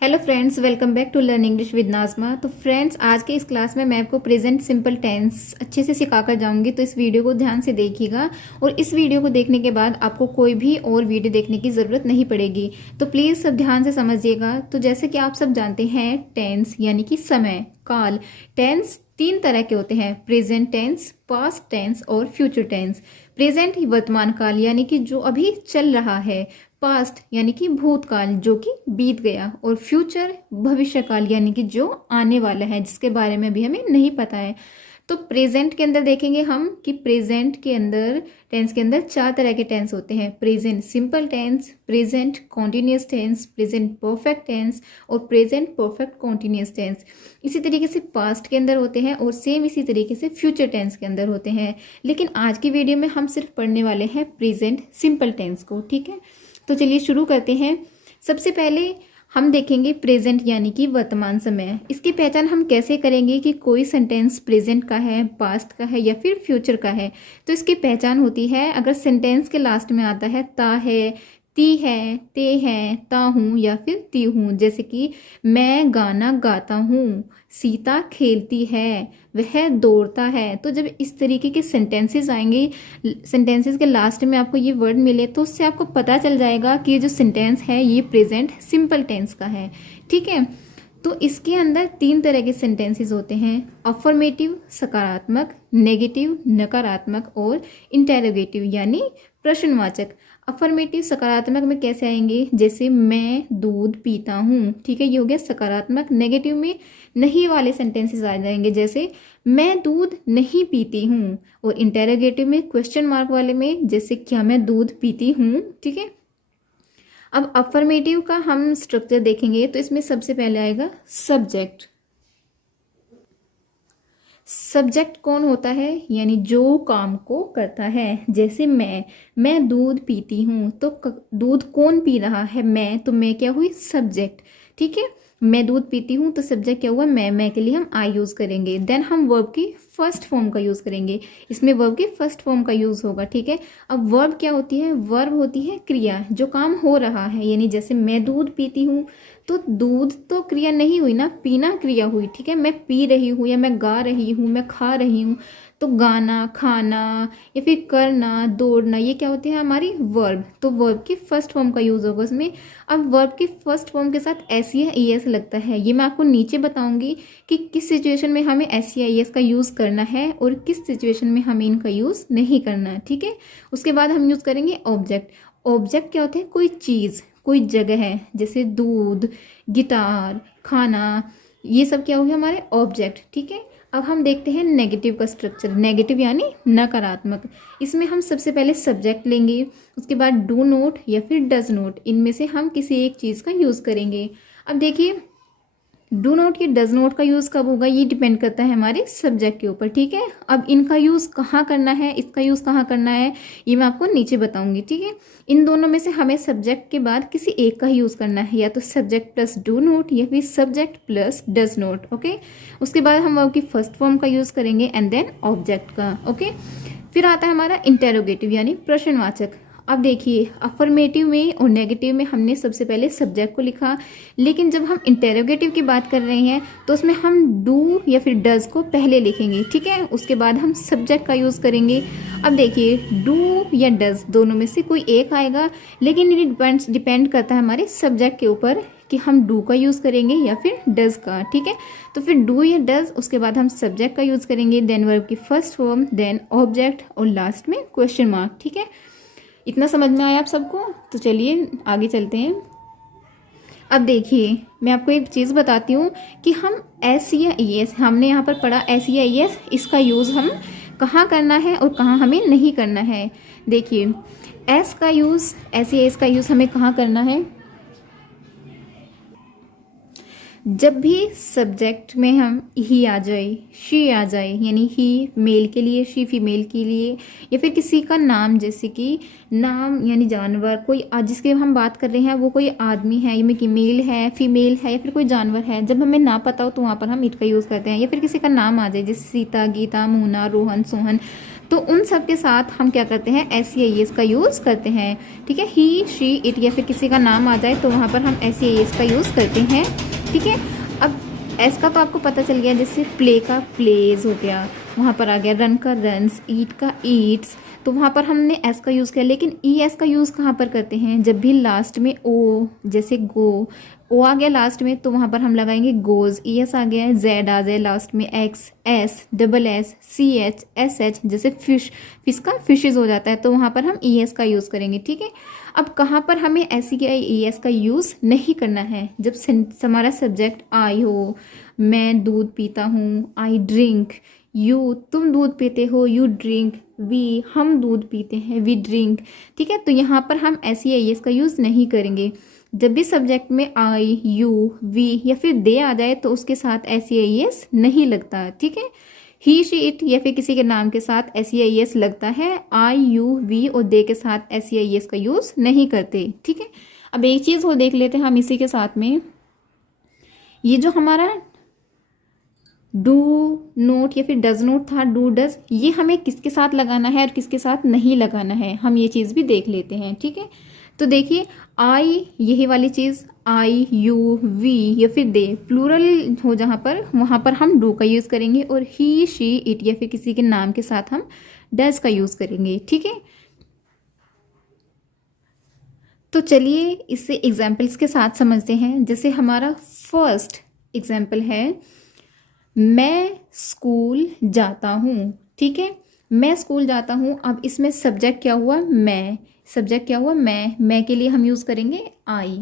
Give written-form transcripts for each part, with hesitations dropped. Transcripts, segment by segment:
Hello friends, welcome back to learn English with Nazma. तो friends, आज के इस क्लास में मैं आपको प्रेजेंट सिंपल टेंस अच्छे से सिखा कर जाऊंगी। तो इस वीडियो को ध्यान से देखिएगा और इस वीडियो को देखने के बाद आपको कोई भी और वीडियो देखने की ज़रूरत नहीं पड़ेगी। तो प्लीज़ सब ध्यान से समझिएगा। तो जैसे कि आप सब जानते हैं, टेंस यानी कि समय काल। टेंस तीन तरह के होते हैं: प्रेजेंट टेंस, पास्ट टेंस और फ्यूचर टेंस। प्रेजेंट वर्तमान काल यानी कि जो अभी चल रहा है, पास्ट यानी कि भूतकाल जो कि बीत गया, और फ्यूचर भविष्य काल यानी कि जो आने वाला है, जिसके बारे में भी हमें नहीं पता है। तो प्रेजेंट के अंदर देखेंगे हम कि प्रेजेंट के अंदर टेंस के अंदर चार तरह के टेंस होते हैं: present simple tense, present continuous tense, present perfect tense और प्रेजेंट परफेक्ट कॉन्टिन्यूस टेंस। इसी तरीके से पास्ट के अंदर होते हैं और सेम इसी तरीके से फ्यूचर टेंस के अंदर होते हैं। लेकिन आज की वीडियो में हम सिर्फ पढ़ने वाले हैं प्रेजेंट सिंपल टेंस को। ठीक है, तो चलिए शुरू करते हैं। सबसे पहले हम देखेंगे प्रेजेंट यानी कि वर्तमान समय। इसकी पहचान हम कैसे करेंगे कि कोई सेंटेंस प्रेजेंट का है, पास्ट का है या फिर फ्यूचर का है। तो इसकी पहचान होती है, अगर सेंटेंस के लास्ट में आता है ता है, ती है, ते है, ता हूँ या फिर ती हूँ। जैसे कि मैं गाना गाता हूँ, सीता खेलती है, वह दौड़ता है। तो जब इस तरीके के सेंटेंसेस आएंगे, सेंटेंसेस के लास्ट में आपको ये वर्ड मिले, तो उससे आपको पता चल जाएगा कि ये जो सेंटेंस है ये प्रेजेंट सिंपल टेंस का है। ठीक है, तो इसके अंदर तीन तरह के सेंटेंसेस होते हैं: अफर्मेटिव सकारात्मक, नेगेटिव नकारात्मक और इंटेरोगेटिव यानी प्रश्नवाचक। अफर्मेटिव सकारात्मक में कैसे आएंगे? जैसे मैं दूध पीता हूँ। ठीक है, ये हो गया सकारात्मक। नेगेटिव में नहीं वाले सेंटेंसेस आ जाएंगे, जैसे मैं दूध नहीं पीती हूँ। और इंटेरोगेटिव में क्वेश्चन मार्क वाले में, जैसे क्या मैं दूध पीती हूँ। ठीक है, अब अफर्मेटिव का हम स्ट्रक्चर देखेंगे तो इसमें सबसे पहले आएगा सब्जेक्ट। सब्जेक्ट कौन होता है? यानी जो काम को करता है। जैसे मैं दूध पीती हूँ, तो दूध कौन पी रहा है? मैं। तो मैं क्या हुई? सब्जेक्ट। ठीक है, मैं दूध पीती हूँ तो सब्जेक्ट क्या हुआ? मैं के लिए हम आई यूज़ करेंगे। देन हम वर्ब की फर्स्ट फॉर्म का यूज़ करेंगे। इसमें वर्ब की फर्स्ट फॉर्म का यूज़ होगा। ठीक है, अब वर्ब क्या होती है? वर्ब होती है क्रिया, जो काम हो रहा है। यानी जैसे मैं दूध पीती हूँ, तो दूध तो क्रिया नहीं हुई ना, पीना क्रिया हुई। ठीक है, मैं पी रही हूँ या मैं गा रही हूँ, मैं खा रही हूँ। तो गाना, खाना या फिर करना, दौड़ना, ये क्या होते हैं? हमारी वर्ब। तो वर्ब की फर्स्ट फॉर्म का यूज़ होगा उसमें। अब वर्ब की फर्स्ट फॉर्म के साथ एस या ई एस लगता है। ये मैं आपको नीचे बताऊंगी कि किस सिचुएशन में हमें एस या ई एस का यूज़ करना है और किस सिचुएशन में हमें इनका यूज़ नहीं करना है। ठीक है, उसके बाद हम यूज़ करेंगे ऑब्जेक्ट। ऑब्जेक्ट क्या होते हैं? कोई चीज़, कोई जगह है। जैसे दूध, गिटार, खाना, ये सब क्या हो गया? हमारे ऑब्जेक्ट। ठीक है, अब हम देखते हैं नेगेटिव का स्ट्रक्चर। नेगेटिव यानी नकारात्मक। इसमें हम सबसे पहले सब्जेक्ट लेंगे, उसके बाद डू नोट या फिर डज नोट, इनमें से हम किसी एक चीज़ का यूज़ करेंगे। अब देखिए, डू नोट या डज नोट का यूज़ कब होगा, ये डिपेंड करता है हमारे सब्जेक्ट के ऊपर। ठीक है, अब इनका यूज़ कहाँ करना है, इसका यूज़ कहाँ करना है, ये मैं आपको नीचे बताऊंगी। ठीक है, इन दोनों में से हमें सब्जेक्ट के बाद किसी एक का यूज़ करना है, या तो सब्जेक्ट प्लस डू नोट या फिर subject plus does note. Okay, उसके बाद हम वर्ब की फर्स्ट फॉर्म का यूज़ करेंगे एंड देन ऑब्जेक्ट का। ओके, फिर आता है हमारा इंटेरोगेटिव यानी प्रश्नवाचक। अब देखिए, अफर्मेटिव में और नेगेटिव में हमने सबसे पहले सब्जेक्ट को लिखा, लेकिन जब हम इंटेरोगेटिव की बात कर रहे हैं तो उसमें हम डू या फिर डज को पहले लिखेंगे। ठीक है, उसके बाद हम सब्जेक्ट का यूज़ करेंगे। अब देखिए, डू या डज दोनों में से कोई एक आएगा, लेकिन ये डिपेंड करता है हमारे सब्जेक्ट के ऊपर कि हम डू का यूज़ करेंगे या फिर डज का। ठीक है, तो फिर डू या डज, उसके बाद हम सब्जेक्ट का यूज़ करेंगे, देन वर्ब की फर्स्ट फॉर्म, देन ऑब्जेक्ट और लास्ट में क्वेश्चन मार्क। ठीक है, इतना समझ में आया आप सबको? तो चलिए आगे चलते हैं। अब देखिए, मैं आपको एक चीज़ बताती हूँ कि हम एस या ई एस, हमने यहाँ पर पढ़ा एस या ई एस, इसका यूज़ हम कहाँ करना है और कहाँ हमें नहीं करना है। देखिए, एस का यूज़, एस या एस का यूज़ हमें कहाँ करना है? जब भी सब्जेक्ट में हम ही आ जाए, शी आ जाए, यानी ही मेल के लिए, शी फीमेल के लिए, या फिर किसी का नाम, जैसे कि नाम यानी जानवर, कोई जिसके हम बात कर रहे हैं वो कोई आदमी है या कि मेल है, फीमेल है या फिर कोई जानवर है, जब हमें ना पता हो तो वहाँ पर हम इट का यूज़ करते हैं। या फिर किसी का नाम आ जाए, जैसे सीता, गीता, मोना, रोहन, सोहन, तो उन सब के साथ हम क्या करते हैं, एस ई आई एस का यूज़ करते हैं। ठीक है, ही शी इट या फिर किसी का नाम आ जाए तो वहाँ पर हम एस ई आई एस का यूज़ करते हैं। ठीक है, अब एस का तो आपको पता चल गया, जैसे प्ले का प्लेज हो गया, वहाँ पर आ गया रन का रन्स, ईट का ईट्स, तो वहाँ पर हमने एस का यूज़ किया। लेकिन ई एस का यूज़ कहाँ पर करते हैं, जब भी लास्ट में ओ, जैसे गो, ओ आ गया लास्ट में तो वहाँ पर हम लगाएंगे गोज, ई एस आ गया है, जेड आ जाए लास्ट में, X, S, double S, C H, S H, जैसे फिश, फिश का फिशेज हो जाता है तो वहाँ पर हम ई एस का यूज़ करेंगे। ठीक है, अब कहाँ पर हमें एस ई एस का यूज़ नहीं करना है, जब हमारा सब्जेक्ट आई हो, मैं दूध पीता हूँ, आई ड्रिंक, यू तुम दूध पीते हो, यू ड्रिंक, वी हम दूध पीते हैं, वी ड्रिंक। ठीक है, तो यहाँ पर हम एस ई एस का यूज़ नहीं करेंगे। जब भी सब्जेक्ट में आई, यू, वी या फिर दे आ जाए तो उसके साथ एस ई एस नहीं लगता। ठीक है, ही शी इट या फिर किसी के नाम के साथ एस ई एस लगता है, आई, यू, वी और दे के साथ एस ई एस का यूज़ नहीं करते। ठीक है, अब एक चीज़ और देख लेते हैं हम इसी के साथ में, ये जो हमारा डू नोट या फिर डज नोट था, डू डज, ये हमें किसके साथ लगाना है और किसके साथ नहीं लगाना है, हम ये चीज़ भी देख लेते हैं। ठीक है, तो देखिए आई, यही वाली चीज़, आई, यू, वी या फिर दे प्लूरल हो जहाँ पर, वहाँ पर हम डू का यूज़ करेंगे, और ही, शी, इट या फिर किसी के नाम के साथ हम डज का यूज़ करेंगे। ठीक है, तो चलिए इससे एग्जाम्पल्स के साथ समझते हैं। जैसे हमारा फर्स्ट एग्जाम्पल है, मैं स्कूल जाता हूँ। ठीक है, मैं स्कूल जाता हूँ, अब इसमें सब्जेक्ट क्या हुआ, मैं, सब्जेक्ट क्या हुआ, मैं के लिए हम यूज़ करेंगे आई।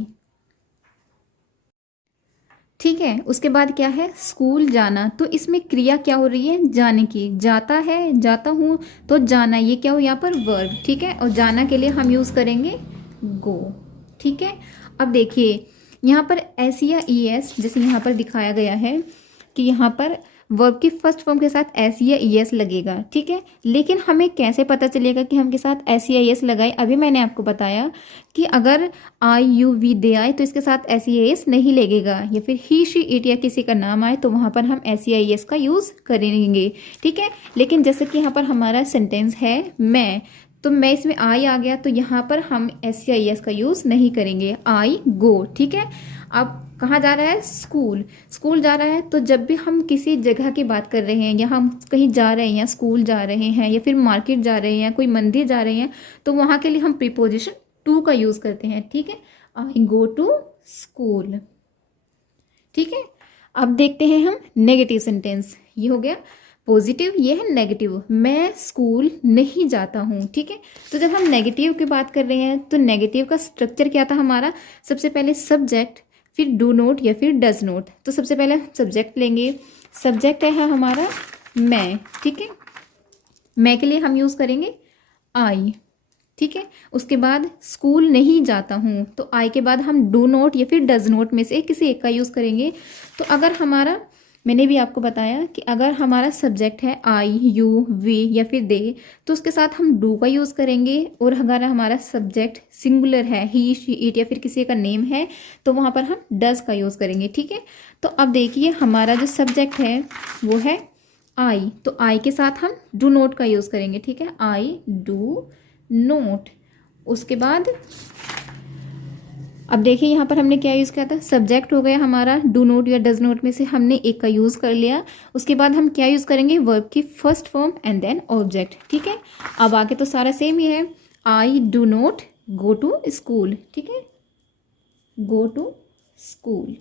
ठीक है, उसके बाद क्या है, स्कूल जाना, तो इसमें क्रिया क्या हो रही है, जाने की, जाता है, जाता हूँ, तो जाना ये क्या हो यहाँ पर, वर्ब। ठीक है, और जाना के लिए हम यूज़ करेंगे गो। ठीक है, अब देखिए यहाँ पर एस या ई एस, जैसे यहाँ पर दिखाया गया है कि यहाँ पर वर्ब की फर्स्ट फॉर्म के साथ एस या ई एस लगेगा। ठीक है, लेकिन हमें कैसे पता चलेगा कि हम के साथ एस या ई एस लगाए, अभी मैंने आपको बताया कि अगर आई, यू, वी, दे आए तो इसके साथ एस या ई एस नहीं लगेगा, या फिर ही, शी, इट या किसी का नाम आए तो वहाँ पर हम एस या ई एस का यूज़ करेंगे। ठीक है, लेकिन जैसे कि यहाँ पर हमारा सेंटेंस है मैं, तो मैं इसमें आई आ गया तो यहाँ पर हम एस या ई एस का यूज़ नहीं करेंगे, आई गो। ठीक है, अब कहाँ जा रहा है, स्कूल, स्कूल जा रहा है, तो जब भी हम किसी जगह की बात कर रहे हैं, या हम कहीं जा रहे हैं, या स्कूल जा रहे हैं, या फिर मार्केट जा रहे हैं, या कोई मंदिर जा रहे हैं, तो वहाँ के लिए हम प्रीपोजिशन टू का यूज़ करते हैं। ठीक है, आई गो टू स्कूल। ठीक है, अब देखते हैं हम नेगेटिव सेंटेंस, ये हो गया पॉजिटिव, ये है नेगेटिव, मैं स्कूल नहीं जाता हूँ। ठीक है, तो जब हम नेगेटिव की बात कर रहे हैं तो नेगेटिव का स्ट्रक्चर क्या था हमारा, सबसे पहले सब्जेक्ट, फिर डू नोट या फिर डज नोट। तो सबसे पहले सब्जेक्ट लेंगे, सब्जेक्ट है हमारा मैं। ठीक है, मैं के लिए हम यूज़ करेंगे आई। ठीक है, उसके बाद स्कूल नहीं जाता हूँ, तो आई के बाद हम डू नोट या फिर डज नोट में से किसी एक का यूज़ करेंगे। तो अगर हमारा, मैंने भी आपको बताया कि अगर हमारा सब्जेक्ट है आई, यू, वी या फिर दे, तो उसके साथ हम डू का यूज़ करेंगे, और अगर हमारा सब्जेक्ट सिंगुलर है, ही, शी, इट या फिर किसी का नेम है, तो वहाँ पर हम डज का यूज़ करेंगे। ठीक है, तो अब देखिए हमारा जो सब्जेक्ट है वो है आई, तो आई के साथ हम डू नोट का यूज़ करेंगे। ठीक है, आई डू नोट। उसके बाद अब देखिए यहाँ पर हमने क्या यूज़ किया था, सब्जेक्ट हो गया हमारा, डू नोट या डज नोट में से हमने एक का यूज़ कर लिया। उसके बाद हम क्या यूज़ करेंगे, वर्ब की first form and then object. ठीक है, अब आगे तो सारा सेम ही है, I do not go to school. ठीक है, गो टू स्कूल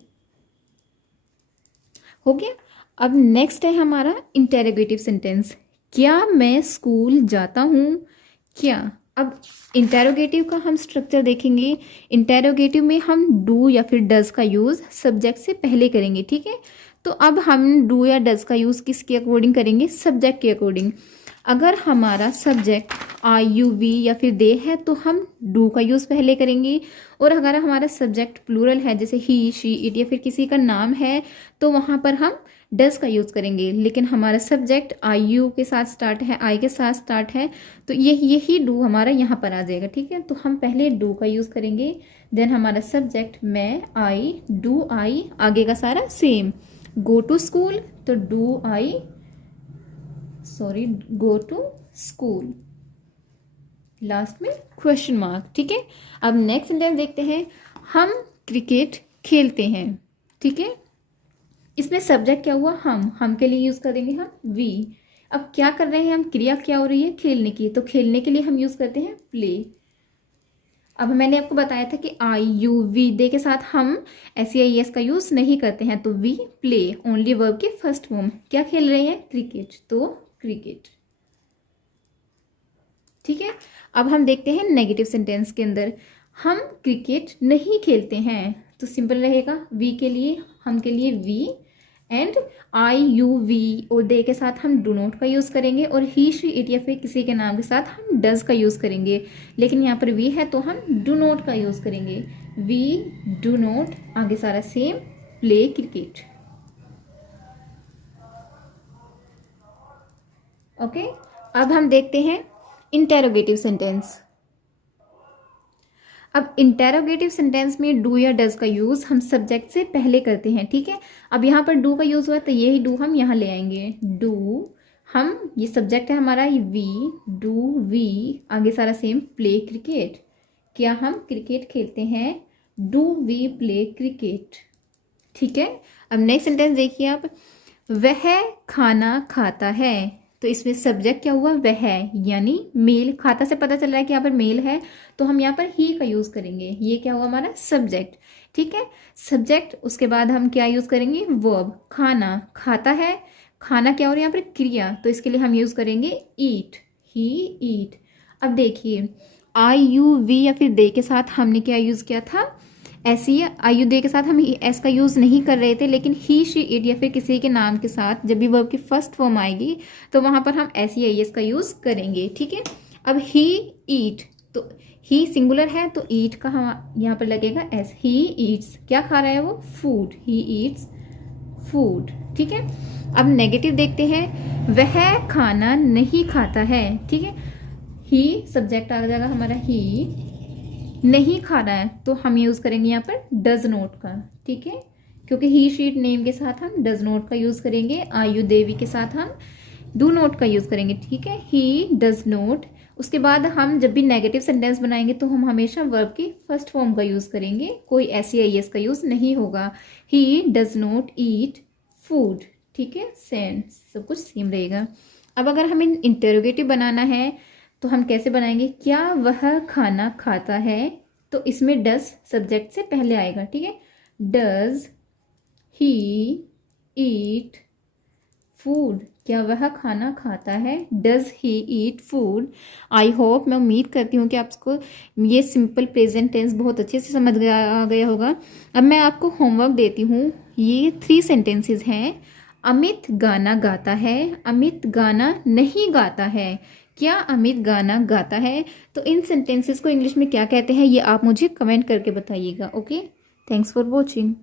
हो गया। अब नेक्स्ट है हमारा इंटेरोगेटिव सेंटेंस, क्या मैं स्कूल जाता हूँ, क्या। अब इंटेरोगेटिव का हम स्ट्रक्चर देखेंगे, इंटेरोगेटिव में हम डू या फिर डज का यूज़ सब्जेक्ट से पहले करेंगे। ठीक है, तो अब हम डू या डज का यूज़ किसके अकॉर्डिंग करेंगे, सब्जेक्ट के अकॉर्डिंग। अगर हमारा सब्जेक्ट आई, यू, वी या फिर दे है तो हम डू का यूज़ पहले करेंगे, और अगर हमारा सब्जेक्ट प्लूरल है जैसे ही, शी, इट या फिर किसी का नाम है तो वहाँ पर हम डज का यूज़ करेंगे। लेकिन हमारा सब्जेक्ट आई, यू के साथ स्टार्ट है, आई के साथ स्टार्ट है, तो यही डू हमारा यहाँ पर आ जाएगा। ठीक है, तो हम पहले डू का यूज़ करेंगे, देन हमारा सब्जेक्ट मैं, आई, डू आई, आगे का सारा सेम। गो टू स्कूल तो do I, sorry go to school, last में क्वेश्चन मार्क। ठीक है, अब नेक्स्ट सेंटेंस देखते हैं। हम क्रिकेट खेलते हैं। ठीक है, इसमें सब्जेक्ट क्या हुआ, हम के लिए यूज करेंगे हम वी। अब क्या कर रहे हैं हम, क्रिया क्या हो रही है, खेलने की, तो खेलने के लिए हम यूज करते हैं प्ले। अब मैंने आपको बताया था कि आई यू वी दे के साथ हम SEIS का यूज नहीं करते हैं, तो वी प्ले ओनली वर्ब की फर्स्ट फॉर्म। क्या खेल रहे हैं, क्रिकेट, तो क्रिकेट। ठीक है, अब हम देखते हैं नेगेटिव सेंटेंस के अंदर। हम क्रिकेट नहीं खेलते हैं, तो सिंपल रहेगा वी के लिए, हम के लिए we, and I you we और दे के साथ हम डू नॉट का यूज़ करेंगे, और ही शी इट या फिर किसी के नाम के साथ हम डज का यूज़ करेंगे। लेकिन यहाँ पर वी है तो हम डू नॉट का यूज़ करेंगे। वी डू नॉट, आगे सारा सेम, प्ले क्रिकेट। ओके, अब हम देखते हैं इंटेरोगेटिव सेंटेंस। अब इंटेरोगेटिव सेंटेंस में डू या डज का यूज हम सब्जेक्ट से पहले करते हैं। ठीक है, अब यहाँ पर डू का यूज हुआ तो यही डू हम यहाँ ले आएंगे। डू, हम, ये सब्जेक्ट है हमारा, ये वी, डू वी, आगे सारा सेम, प्ले क्रिकेट। क्या हम क्रिकेट खेलते हैं, डू वी प्ले क्रिकेट। ठीक है, अब नेक्स्ट सेंटेंस देखिए आप। वह खाना खाता है, तो इसमें सब्जेक्ट क्या हुआ, वह, यानी मेल। खाता से पता चल रहा है कि यहाँ पर मेल है, तो हम यहाँ पर ही का यूज करेंगे। ये क्या हुआ हमारा सब्जेक्ट। ठीक है, सब्जेक्ट, उसके बाद हम क्या यूज करेंगे, वर्ब। खाना, खाता है, खाना क्या हो रहा है यहाँ पर, क्रिया, तो इसके लिए हम यूज करेंगे ईट, ही ईट। अब देखिए आई यू वी या फिर दे के साथ हमने क्या यूज किया था, ऐसी आयु दे के साथ हम एस का यूज नहीं कर रहे थे, लेकिन ही शी इट या फिर किसी के नाम के साथ जब भी वर्ब की फर्स्ट फॉर्म आएगी तो वहां पर हम SEIS का यूज करेंगे। ठीक है, अब ही ईट, तो ही सिंगुलर है तो ईट का हम यहाँ पर लगेगा एस। ही ईट्स, क्या खा रहा है वो, फूड, ही ईट्स फूड। ठीक है, अब नेगेटिव देखते हैं। वह खाना नहीं खाता है। ठीक है, ही सब्जेक्ट आ जाएगा हमारा, ही नहीं खा रहा है, तो हम यूज करेंगे यहाँ पर डज नॉट का। ठीक है, क्योंकि ही शीट नेम के साथ हम डज नॉट का यूज करेंगे, आयु देवी के साथ हम डू नॉट का यूज करेंगे। ठीक है, ही डज नॉट। उसके बाद हम जब भी नेगेटिव सेंटेंस बनाएंगे तो हम हमेशा वर्ब की फर्स्ट फॉर्म का यूज करेंगे, कोई SEIS का यूज नहीं होगा। He does not eat food. ठीक है, सेम, सब कुछ सेम रहेगा। अब अगर हमें इंटरोगेटिव बनाना है तो हम कैसे बनाएंगे, क्या वह खाना खाता है, तो इसमें डज सब्जेक्ट से पहले आएगा। ठीक है, डज ही ईट फूड, क्या वह खाना खाता है, does he eat food. I hope, मैं उम्मीद करती हूँ कि आपको ये सिंपल प्रेजेंट टेंस बहुत अच्छे से समझ आ गया होगा। अब मैं आपको होमवर्क देती हूँ। ये 3 सेंटेंसेस हैं। अमित गाना गाता है, अमित गाना नहीं गाता है, क्या अमित गाना गाता है। तो इन सेंटेंसेस को इंग्लिश में क्या कहते हैं ये आप मुझे कमेंट करके बताइएगा। Okay, thanks for watching.